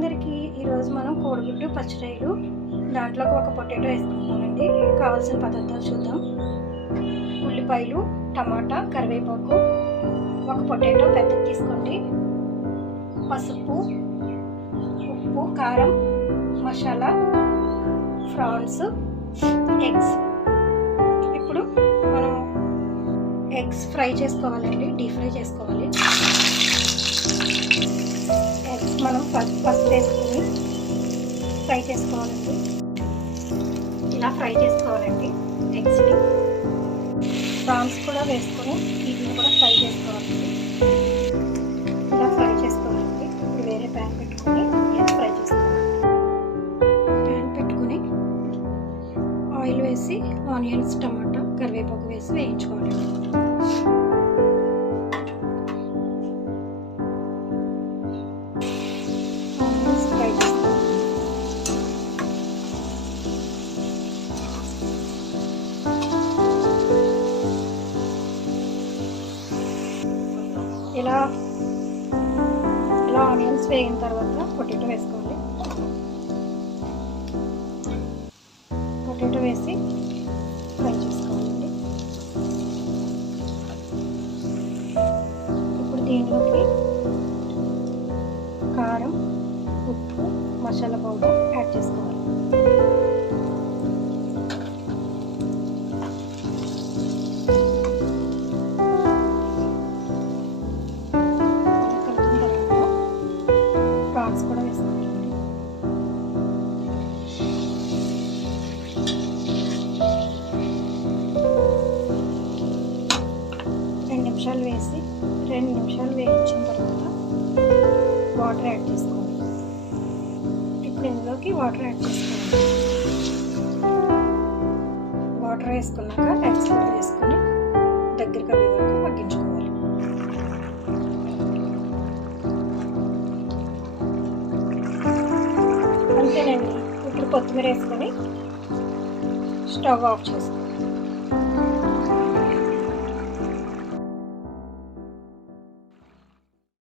అందరికీ ఈరోజు మనం కోడిగుడ్డు పచ్చిరొయ్యలు దాంట్లోకి ఒక పొటాటో వేసుకుంటున్నామండి. కావాల్సిన పదార్థాలు చూద్దాం. ఉల్లిపాయలు, టమాటా, కరివేపాకు, ఒక పొటాటో పెద్దది తీసుకోండి, పసుపు, ఉప్పు, కారం, మసాలా, ఫ్రాన్స్, ఎగ్స్. ఇప్పుడు మనం ఎగ్స్ ఫ్రై చేసుకోవాలండి, డీప్ ఫ్రై చేసుకోవాలి. ఎగ్స్ మనం పసుపు వేసుకొని ఫ్రై చేసుకోవాలండి. ఇలా ఫ్రై చేసుకోవాలండి ఎగ్స్ని. ప్రాన్స్ కూడా వేసుకొని వీటిని కూడా ఫ్రై చేసుకోవాలండి. ఇలా ఫ్రై చేసుకోవాలండి. ఇప్పుడు వేరే ప్యాన్ పెట్టుకొని ఎగ్స్ ఫ్రై చేసుకోవాలి. ప్యాన్ పెట్టుకొని ఆయిల్ వేసి ఆనియన్స్, టమాటా, కరివేపాకు వేసి వేయించుకోవాలండి. ఇలా ఆనియన్స్ వేగిన తర్వాత పొటాటో వేసుకోవాలి. పొటాటో వేసి ఫ్రై చేసుకోవాలండి. ఇప్పుడు దీనిలోకి కారం, ఉప్పు, మసాలా పౌడర్ యాడ్ చేసుకోవాలి. ప్రాన్స్ కూడా వేసుకోవాలి. 2 నిమిషాలు వేసి 2 నిమిషాలు వేయించిన తర్వాత వాటర్ యాడ్ చేసుకోవాలి. ఇప్పుడు ఇందులోకి వాటర్ యాడ్ చేసుకోవాలి. వాటర్ వేసుకున్నాక ఎగ్స్ కూడా వేసుకొని దగ్గరికి అయ్యే వరకు మగ్గించుకోవాలి. అంతేనండి. ఇప్పుడు కొత్తిమీర వేసుకొని స్టవ్ ఆఫ్ చేసుకోవాలి.